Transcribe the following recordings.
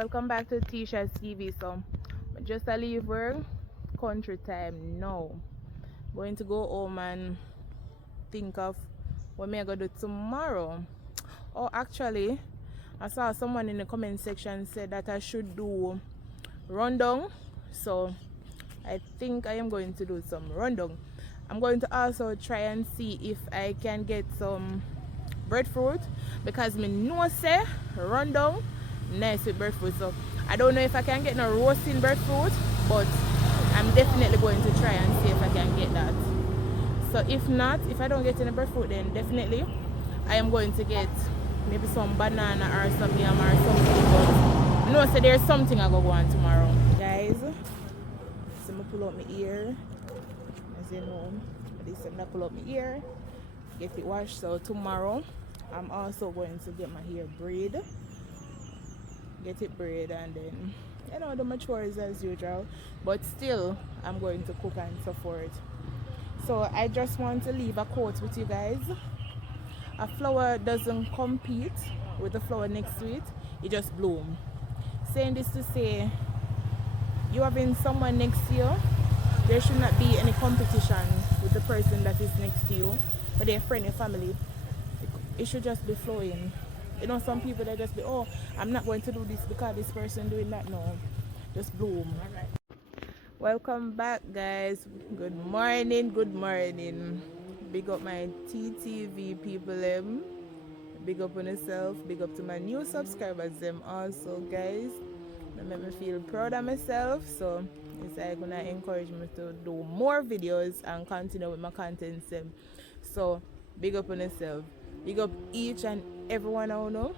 welcome back to Tesha's TV. So just a leave work, country time now. Going to go home and think of what me I gonna do tomorrow. Oh, actually, I saw someone in the comment section said that I should do Rundung, so I think I am going to do some Rundung. I'm going to also try and see if I can get some breadfruit, because me know say Rundung nice with breadfruit. So I don't know if I can get no roasting breadfruit, but I'm definitely going to try and see if I can get that. So if not, if I don't get any breadfruit, then definitely I am going to get maybe some banana or some yam or something. But you know, so there's something I go on tomorrow, guys. So I'm pull out my ear, as you know. This I'm pull out my ear, get it washed. So tomorrow I'm also going to get my hair braid, get it braid, and then you know do my chores as usual. But still, I'm going to cook and so forth. So I just want to leave a quote with you guys. A flower doesn't compete with the flower next to it, it just blooms. Saying this to say, you having someone next to you, there should not be any competition with the person that is next to you, or their friend or family. It should just be flowing. You know, some people they just be, oh, I'm not going to do this because this person doing that. No, just bloom. Alright. Welcome back, guys. Good morning, good morning. Big up my TTV people them. Big up on yourself. Big up to my new subscribers them also, guys. That make me feel proud of myself. So it's like gonna encourage me to do more videos and continue with my content them. So big up on yourself. Big up each and everyone I know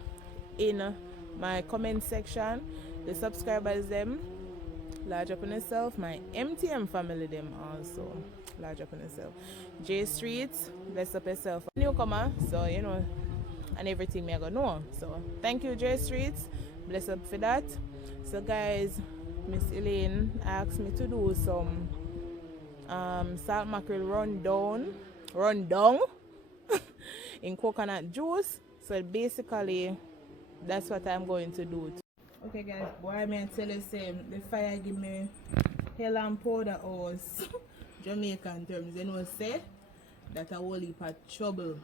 in my comment section. The subscribers them. Large up on yourself. My MTM family them also. Large up on yourself. J Street, bless up yourself. Newcomer, so you know, and everything me I gonna know. So thank you, J Street. Bless up for that. So guys, Miss Elaine asked me to do some salt mackerel rundung in coconut juice. So basically that's what I'm going to do. Okay guys, boy, me tell you say the fire give me hell and powder house. Jamaican terms, you know, say that a whole heap of trouble.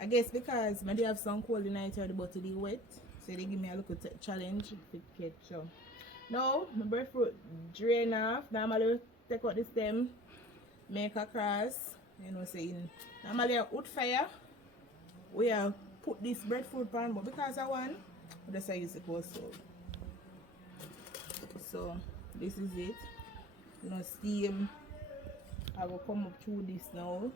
I guess because I have some cold in the night, the bottle is wet, so they give me a little challenge to catch up. Now, my breadfruit drain off. Normally, take out the stem, make a cross, you know, saying normally a wood fire. We have put this breadfruit pan, but because I want, that's how you supposed to. So this is it. You know, steam. I will come up through this now.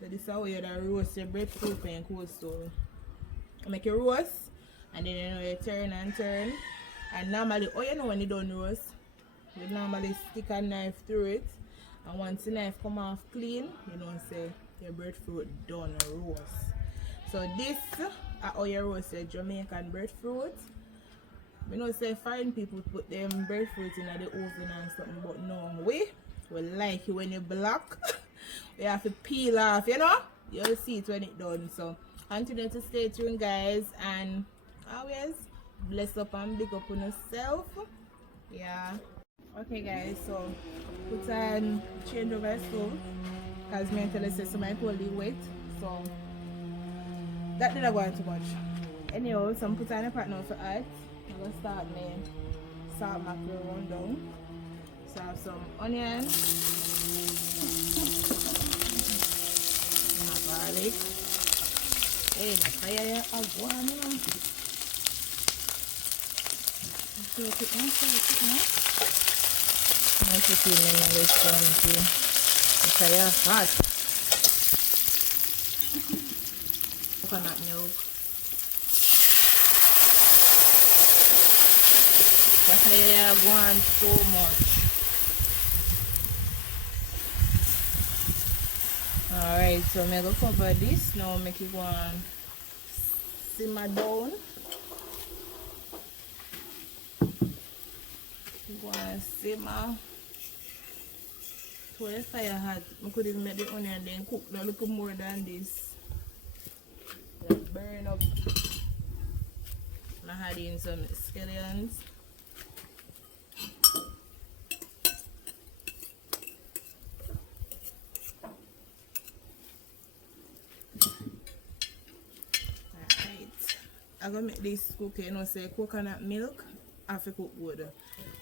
So this is how you roast your breadfruit and cold stove. You make a roast, and then you know you turn and turn. And normally, oh you know when you don't roast, you normally stick a knife through it. And once the knife come off clean, you know say your breadfruit done roast. So this is how you roast your Jamaican breadfruit. You know say foreign people put them breadfruit in the oven and something, but no, we like it when you black. We have to peel off, you know. You'll see it when it's done. So continue to stay tuned, guys, and always bless up and big up on yourself. Yeah. Okay guys, so put on change over stove because me tell you say so my cold is wet. So that didn't go on too much. Anyhow, so I'm put on a pot now for add. I'm gonna start my salt mackerel rundung. So I have some onion, garlic. Hey, the fire is warm now. So put on now. I'm putting in this one too. The fire hot. Coconut milk. The fire is warm so much. Alright, so I'm going to cover this now, make it go and simmer down. Go and simmer. To the fire hot, I could even make the onion then cook a little more than this. Like burn up I'm adding some scallions. I'm gonna make this cookie, you know, say coconut milk. I have to cook good.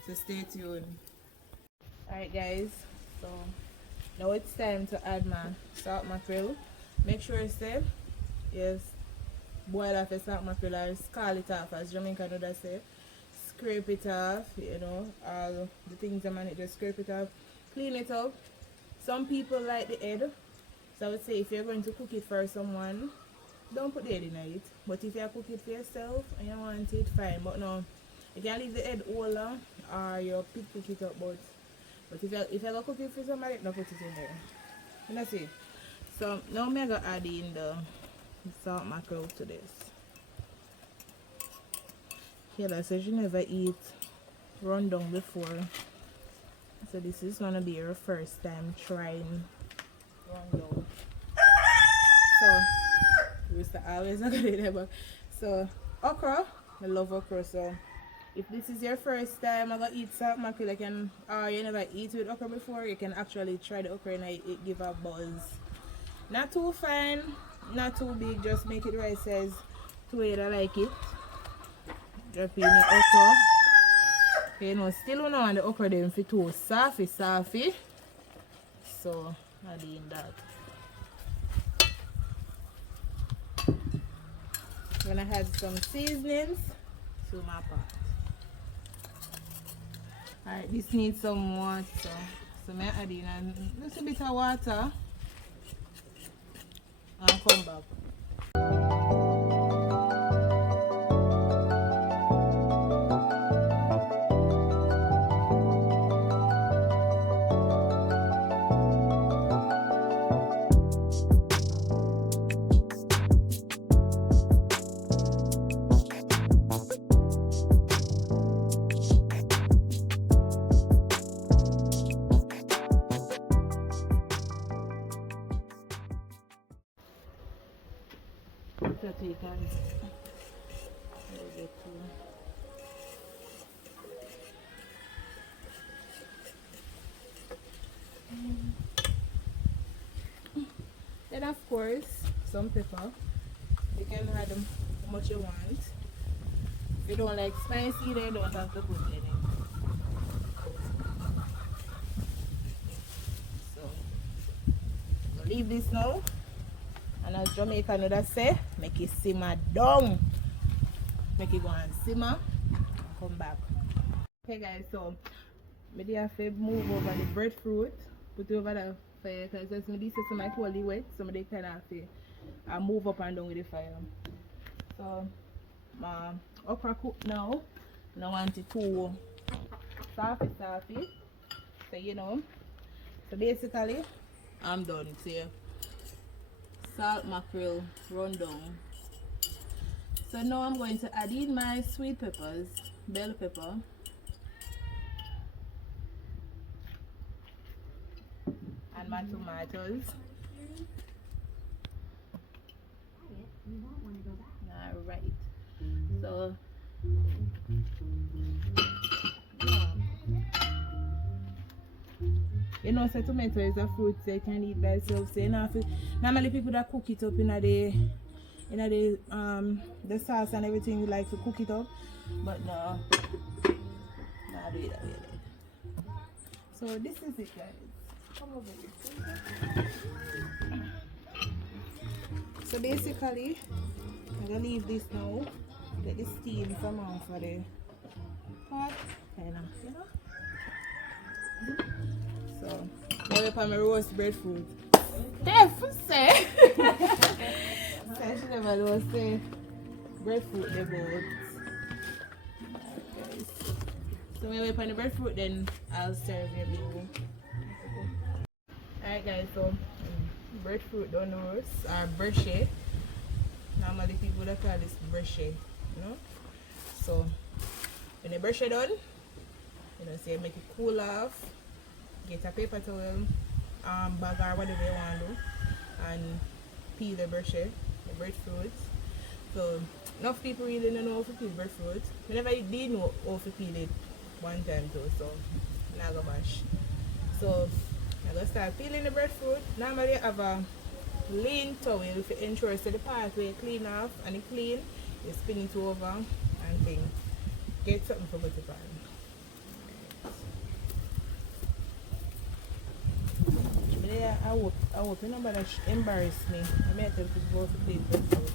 So stay tuned. Alright guys, so now it's time to add my salt mackerel. Make sure you say yes, boil off the salt mackerel or scald it off, as Jamaican would say. Scrape it off, you know, all the things I manage, just scrape it off, clean it up. Some people like the head, so I would say if you're going to cook it for someone, don't put the head in it. But if you cook it for yourself and you want it, fine. But no, you can leave the head whole or you pick it up. But if you go cook it for somebody, don't put it in there. You know see. So now I'm gonna add in the salt mackerel to this. Kayla says she never eat Rundung before, so this is gonna be her first time trying Rundung. So we used to always not gonna do that, so okra, I love okra. So if this is your first time I gonna eat salt mackerel, or you never eat with okra before, you can actually try the okra and it give a buzz. Not too fine, not too big, just make it right size to where I like it. Drop in the okra. You know, still don't want the okra them for too softy. So add in that. I'm gonna add some seasonings to my pot. Alright, this needs some water. So I'm gonna add in a little bit of water and come back. Then of course some pepper. You can add how much you want. If you don't like spicy, then you don't have to put it in. So we'll leave this now. And as Jamaican would say, make it simmer down. Make it go and simmer and come back. Okay guys, so I have to move over the breadfruit, put it over the fire, because as I say some might hold it wet, so I kind of have to move up and down with the fire. So my okra cook now. I don't want it too softy. So you know. So basically I'm done. See, salt mackerel Rundung. So now I'm going to add in my sweet peppers, bell pepper, and my tomatoes. Alright. So you know, so tomato is a fruit so you can eat by itself. So you know, normally people that cook it up in the sauce and everything, you like to cook it up, but no, not do it that way. So this is it, guys. Come over here. So basically, I'm gonna leave this now. Let the steam come out for the pot, you know. So now we're on my roast breadfruit. Def say. Say she never know say breadfruit the boat. Guys. So when we put the breadfruit, then I'll serve you. Alright guys, so breadfruit done roast or brochet. Normally people would call this brochet, you know. So when the brochet done, you know, say make it cool off, get a paper towel, bag or whatever you want to do, and peel the brochet, the breadfruit. So enough people really don't know how to peel breadfruit. Whenever I did know how to peel it one time too, so I'm not gonna mash. So I'm gonna start peeling the breadfruit. Normally I have a lean towel to ensure so the part where you clean off and it clean, you spin it over and thing. Get something for put it on. But I hope you nobody embarrass me. I may have to go to play breadfruit.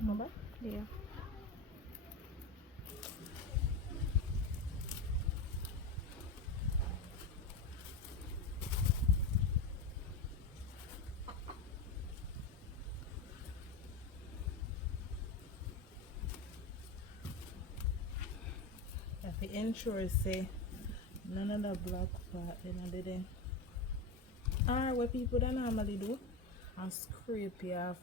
Remember? Yeah. I have to ensure say none of the black part you know didn't. Or what people that normally do and scrape it off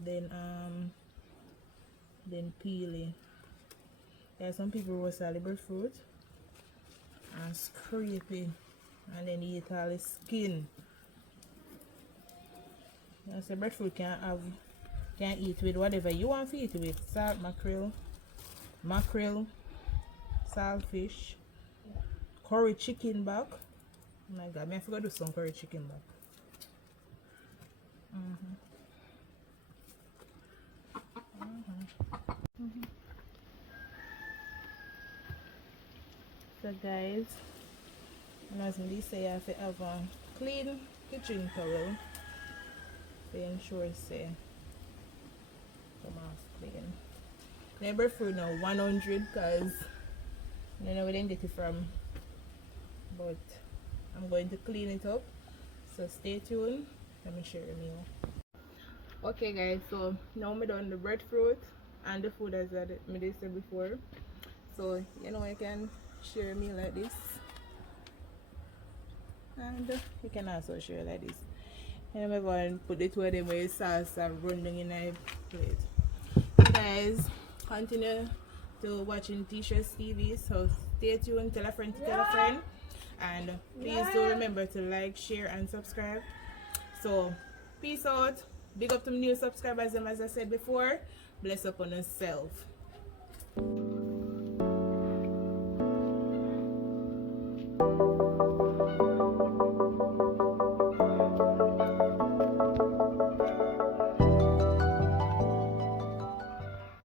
then peel it. There are some people who roast all the breadfruit and scrape it and then eat all the skin. You know, so breadfruit can eat with whatever you want to eat with. Salt mackerel, saltfish, curry chicken back. Oh my god, I forgot to do some curry chicken back. So guys, as I say, I have to have a clean kitchen towel to ensure say come off clean. The breadfruit now 100 because I don't know where they get it from, but I'm going to clean it up. So stay tuned. Let me share the meal. Okay guys, so now I'm done the breadfruit and the food as I said before. So you know I can share a meal like this, and you can also share like this. And I'm going to put the two of them with sauce and Rundung in a plate. Guys, continue to watching Tesha's TV. So stay tuned. Tell a friend to tell a friend, and please do remember to like, share, and subscribe. So peace out. Big up to new subscribers, as I said before. Bless up on yourself.